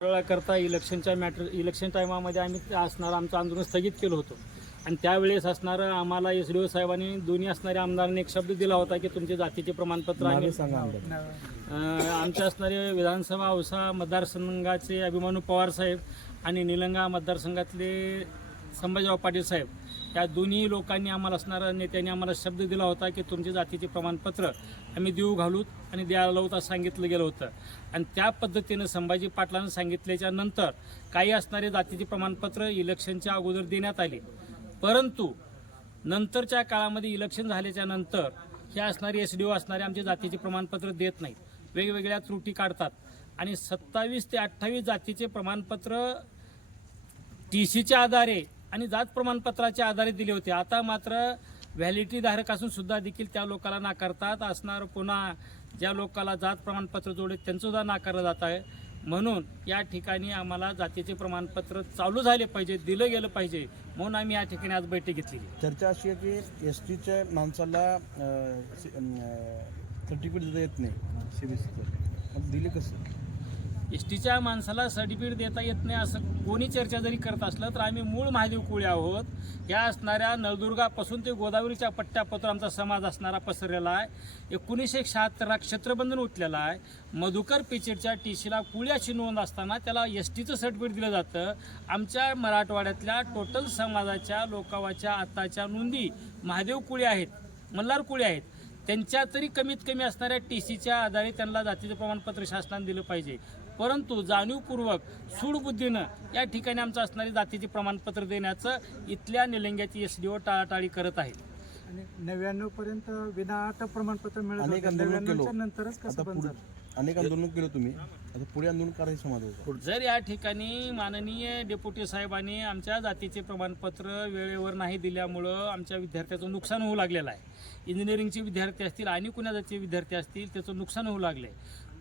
करता इलेक्शनच्या matter election टायमामध्ये आम्ही असणारं आमचं आंदोलन स्थगित केलं होतं. आणि त्यावेळेस असणारं आम्हाला एस डी ओ साहेबांनी दोन्ही असणाऱ्या आमदारांनी एक शब्द दिला होता की तुमचे जातीचे प्रमाणपत्र आम्ही आमचे असणारे विधानसभा औसा मतदारसंघाचे अभिमानू पवार साहेब आणि निलंगा मतदारसंघातले संभाजीराव पाटील साहेब. या दोन्ही लोकांनी आम्हाला असणाऱ्या नेत्यांनी आम्हाला शब्द दिला होता की तुमचे जातीचे प्रमाणपत्र आम्ही देऊ घालूत आणि द्यायला लावूत असं सांगितलं गेलं होतं. आणि त्या पद्धतीनं संभाजी पाटलांनं सांगितल्याच्या नंतर काही असणारे जातीचे प्रमाणपत्र इलेक्शनच्या अगोदर देण्यात आले. परंतु नंतरच्या काळामध्ये इलेक्शन झाल्याच्यानंतर हे असणारे एस डी ओ असणारे आमचे जातीचे प्रमाणपत्र देत नाहीत. वेगवेगळ्या त्रुटी काढतात. आणि सत्तावीस ते अठ्ठावीस जातीचे प्रमाणपत्र टी सीच्या आधारे आणि जात प्रमाणपत्राच्या आधारे दिले होते. आता मात्र व्हॅलिडिटी धारक असून सुद्धा देखील त्या लोकांना नाकारतात. असणार पुन्हा ज्या लोकांना जात प्रमाणपत्र जोडे त्यांचंसुद्धा नाकारलं जात आहे. म्हणून या ठिकाणी आम्हाला जातीचे प्रमाणपत्र चालू झाले पाहिजे दिलं गेलं पाहिजे म्हणून आम्ही या ठिकाणी आज बैठक घेतली चर्चा अशी आहे की एस टीच्या माणसाला सर्टिफिकेट देता येत नाही. सीबीसीचं दिले कसं? एस टीच्या माणसाला सर्टिफिकेट देता येत नाही असं कोणी चर्चा जरी करत असलं तर आम्ही मूळ महादेव कोळी आहोत. या असणाऱ्या नळदुर्गापासून ते गोदावरीच्या पट्ट्यापत्र आमचा समाज असणारा पसरलेला आहे. एकोणीसशे शहात्तरला क्षेत्रबंधन उठलेला आहे. मधुकर पिचेडच्या टी सीला कुळ्याची नोंद असताना त्याला एस टीचं सर्टिफिकेट दिलं जातं. आमच्या मराठवाड्यातल्या टोटल समाजाच्या लोकावाच्या आताच्या नोंदी महादेव कुळी आहेत मल्हार कुळी आहेत. त्यांच्या तरी कमीत कमी असणाऱ्या टी सीच्या आधारे त्यांना जातीचं प्रमाणपत्र शासनाने दिलं पाहिजे. परंतु जाणीवपूर्वक सूडबुद्धीनं या ठिकाणी आमचं असणारी जातीचे प्रमाणपत्र देण्याचं इथल्या निलंग्याची एस डी ओ टाळाटाळी करत आहे आणि नव्याण्णव पर्यंत प्रमाणपत्र मिळत अनेक होतं. आंदोलन केलो. नंतरच आता कसं बंद पुढे झालं? अनेक आंदोलन केलं तुम्ही. आता पुढे आंदोलन करायचं जर या ठिकाणी माननीय डेप्युटी साहेबांनी आमच्या जातीचे प्रमाणपत्र वेळेवर नाही दिल्यामुळं आमच्या विद्यार्थ्याचं नुकसान होऊ लागलेलं आहे. इंजिनिअरिंगचे विद्यार्थी असतील आणि कुण्या जातीचे विद्यार्थी असतील त्याचं नुकसान होऊ लागले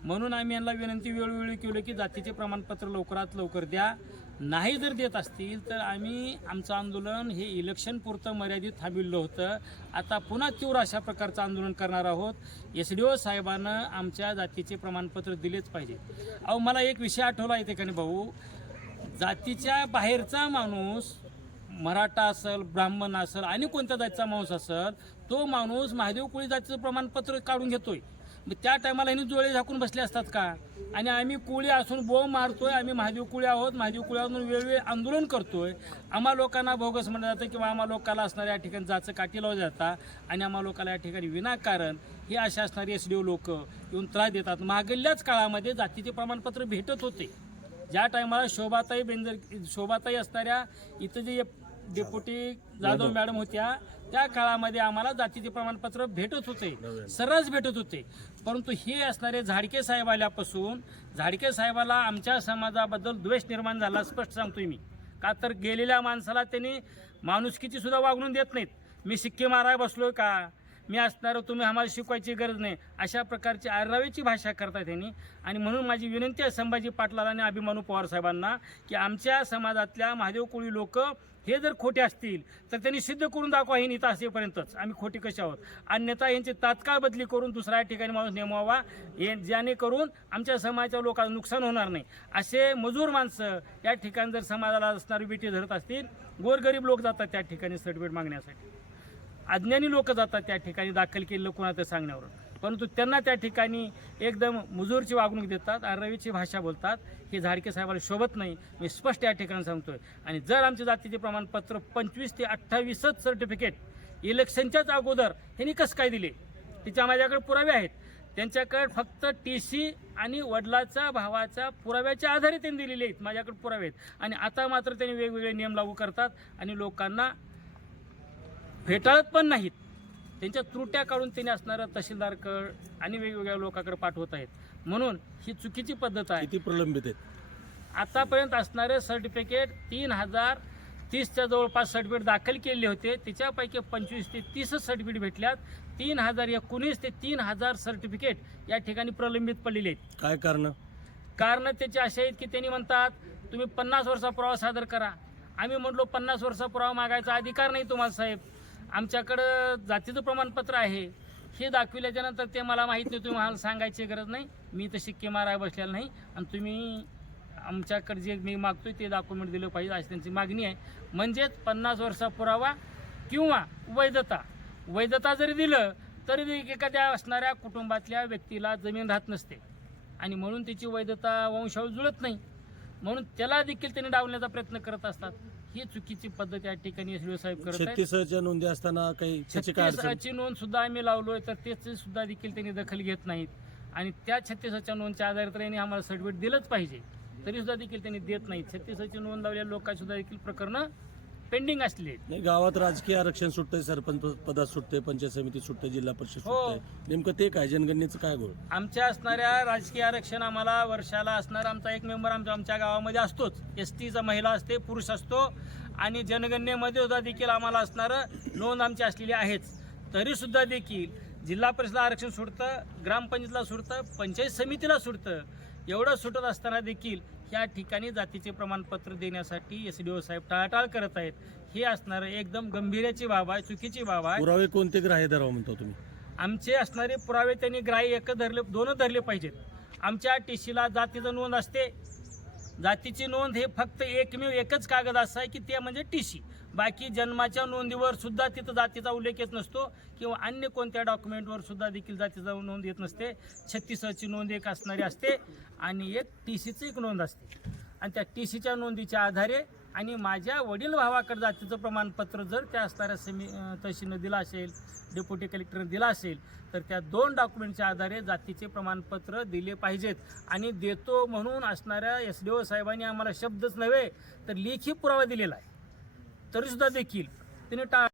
म्हणून आम्ही यांना विनंती वेळोवेळी केलं की जातीचे प्रमाणपत्र लवकरात लवकर द्या. नाही जर देत असतील तर आम्ही आमचं आंदोलन हे इलेक्शन पुरतं मर्यादित थांबिवलं होतं. आता पुन्हा तीव्र अशा प्रकारचं आंदोलन करणार आहोत. एस डी ओ साहेबानं आमच्या जातीचे प्रमाणपत्र दिलेच पाहिजे. अहो मला एक विषय आठवला आहे ठिकाणी भाऊ. जातीच्या बाहेरचा माणूस मराठा असेल ब्राह्मण असेल आणि कोणत्या जातीचा माणूस असेल तो माणूस महादेव कोळी जातीचं प्रमाणपत्र काढून घेतोय. मग त्या टायमाला ह्यांनी डोळे झाकून बसले असतात का? आणि आम्ही कोळी असून बोंब मारतोय आम्ही महादेव कुळी आहोत महादेव कुळी आहोत म्हणून वेळोवेळी आंदोलन करतोय. आम्हा लोकांना बोगस म्हणलं जातं किंवा आम्हा लोकांना असणाऱ्या या ठिकाणी जाचं काठी लावलं जातात आणि आम्हा लोकांना या ठिकाणी विनाकारण हे अशा असणारी एस डी ओ लोक येऊन त्रास देतात. मागल्याच काळामध्ये जातीचे प्रमाणपत्र भेटत होते. ज्या टायमाला शोभाताई बेंजर शोभाताई असणाऱ्या इथं जे डेप्युटी जाधव. मॅडम होत्या त्या काळामध्ये आम्हाला जातीचे प्रमाणपत्र भेटत होते. सर्रास भेटत होते. परंतु हे असणारे झाडके साहेब आल्यापासून झाडके साहेबाला आमच्या समाजाबद्दल द्वेष निर्माण झाला स्पष्ट सांगतोय मी. का तर गेलेल्या माणसाला त्यांनी माणुसकीची सुद्धा वागणून देत नाहीत. मी सिक्के माराय बसलोय का? मी असणार तुम्ही आम्हाला शिकवायची गरज नाही. अशा प्रकारची आरावेची भाषा करतात त्यांनी. आणि म्हणून माझी विनंती आहे संभाजी पाटलाला आणि अभिमानू पवार साहेबांना की आमच्या समाजातल्या महादेव कोळी लोक हे जर खोटे असतील तर त्यांनी सिद्ध करून दाखवा ही नीता असेपर्यंतच. आम्ही खोटे कसे आहोत? अन्यथा यांची तात्काळ बदली करून दुसऱ्या ठिकाणी माणूस नेमवावा हे जेणेकरून आमच्या समाजाच्या लोकांना नुकसान होणार नाही. असे मजूर माणसं या ठिकाणी जर समाजाला असणारी बेटी धरत असतील गोरगरीब लोक जातात त्या ठिकाणी सर्टिफिकेट मागण्यासाठी. अज्ञानी लोक जातात त्या ठिकाणी दाखल केलेलं कोणाचं सांगण्यावर परंतु त्यांना त्या ठिकाणी एकदम मुजूरची वागणूक देतात अरवीची भाषा बोलतात. हे झाडके साहेबाला शोभत नाही. मी स्पष्ट या ठिकाणी सांगतोय. आणि जर आमच्या जातीचे प्रमाणपत्र पंचवीस ते अठ्ठावीसच सर्टिफिकेट इलेक्शनच्याच अगोदर ह्यांनी कसं काय दिले? तिच्या माझ्याकडे पुरावे आहेत. त्यांच्याकडे फक्त टी सी आणि वडिलाचा भावाचा पुराव्याच्या आधारे त्यांनी दिलेले आहेत. माझ्याकडे पुरावे आहेत. आणि आता मात्र त्यांनी वेगवेगळे नियम लागू करतात आणि लोकांना फेटाळत पण नाहीत. त्यांच्या त्रुट्या काढून त्यांनी असणारं तहसीलदारकड आणि वेगवेगळ्या लोकांकडे पाठवत आहेत. म्हणून ही चुकीची पद्धत आहे. किती प्रलंबित आहेत? आतापर्यंत असणारे सर्टिफिकेट तीन हजार तीसच्या जवळपास सर्टिफिकेट दाखल केले होते. त्याच्यापैकी पंचवीस ते तीसच सर्टिफिकेट भेटल्यात. तीन हजार एकोणीस ते तीन हजार सर्टिफिकेट या ठिकाणी प्रलंबित पडलेले आहेत. काय कारण? कारण त्याचे असे आहेत की त्यांनी म्हणतात तुम्ही पन्नास वर्षा पुरावा सादर करा. आम्ही म्हटलो पन्नास वर्षा पुरावा मागायचा अधिकार नाही तुम्हाला साहेब. आमच्याकडं जातीचं प्रमाणपत्र आहे. हे दाखविल्याच्यानंतर ते मला माहीत नाही तुम्ही मला सांगायची गरज नाही. मी तर शिक्के माराय बसलेला नाही. आणि तुम्ही आमच्याकडे जे मी मागतोय ते डॉक्युमेंट दिलं पाहिजे अशी त्यांची मागणी आहे. म्हणजेच पन्नास वर्षा पुरावा किंवा वैधता. वैधता जरी दिलं तरी ते एखाद्या असणाऱ्या कुटुंबातल्या व्यक्तीला जमीन राहत नसते. आणि म्हणून त्याची वैधता वंशावर जुळत नाही. म्हणून त्याला देखील त्यांनी डावण्याचा प्रयत्न करत असतात. ही चुकीची पद्धत या ठिकाणी साहेब करत आहेत. छत्तीसच्या नोंदी असताना काही त्याची काय अडचण? छत्तीसची नोंद सुद्धा आम्ही लावलोय तर त्याची सुद्धा देखील त्यांनी दखल घेत नाहीत. आणि त्या छत्तीसच्या नोंदच्या आधारे तर यांनी आम्हाला सर्टिफिकेट दिलंच पाहिजे. तरी सुद्धा देखील त्यांनी देत नाहीत. छत्तीसची नोंद लावलेल्या लोकांची सुद्धा देखील प्रकरणं पेंडिंग आहेत नाही गावात राजकीय आरक्षण सुटतंय सरपंच पदात सुटते पंचायत समिती सुटते जिल्हा परिषद हो. सुटते नेमकं ते काय? जनगणनेचं काय गोळ आमच्या असणाऱ्या राजकीय आरक्षण आम्हाला वर्षाला असणारा. आमचा एक मेंबर आमच्या आमच्या गावामध्ये असतोच. एस टीचा महिला असते पुरुष असतो. आणि जनगणनेमध्ये सुद्धा देखील आम्हाला असणारं नोंद आमची असलेली आहेच. तरी सुद्धा देखील जिल्हा परिषद आरक्षण सुटतं ग्रामपंचायतला सुटतं पंचायत समितीला सुटतं. एवढं सुटत असताना देखील या ठिकाणी जातीचे प्रमाणपत्र देण्यासाठी एस डी ओ साहेब टाळाटाळ करत आहेत. हे असणारं एकदम गंभीराची बाब आहे चुकीची बाब आहे. पुरावे कोणते ग्राह्य धरावं म्हणतो तुम्ही? आमचे असणारे पुरावे त्यांनी ग्राह्य एक धरले दोनच धरले पाहिजेत. आमच्या टीसीला जातीचं नोंद असते जातीची नोंद हे फक्त एकमेव एकच कागद असं आहे की ते म्हणजे टी सी बाकी जन्माच्या नोंदीवर सुद्धा तिथं जातीचा उल्लेख येत नसतो किंवा अन्य कोणत्या डॉक्युमेंटवर सुद्धा देखील जातीचा नोंद येत नसते. छत्तीसची नोंद एक असणारी असते आणि एक टी सीची एक नोंद असते. आणि त्या टी सीच्या नोंदीच्या आधारे आणि माझ्या वडील भावाकडे जातीचं प्रमाणपत्र जर त्या असणाऱ्या समी तहसीलनं दिलं असेल डेप्युटी कलेक्टरनं दिलं असेल तर त्या दोन डॉक्युमेंटच्या आधारे जातीचे प्रमाणपत्र दिले पाहिजेत. आणि देतो म्हणून असणाऱ्या एस डी ओ साहेबांनी आम्हाला शब्दच नव्हे तर लेखी पुरावा दिलेला आहे. तरीसुद्धा देखील तिने टा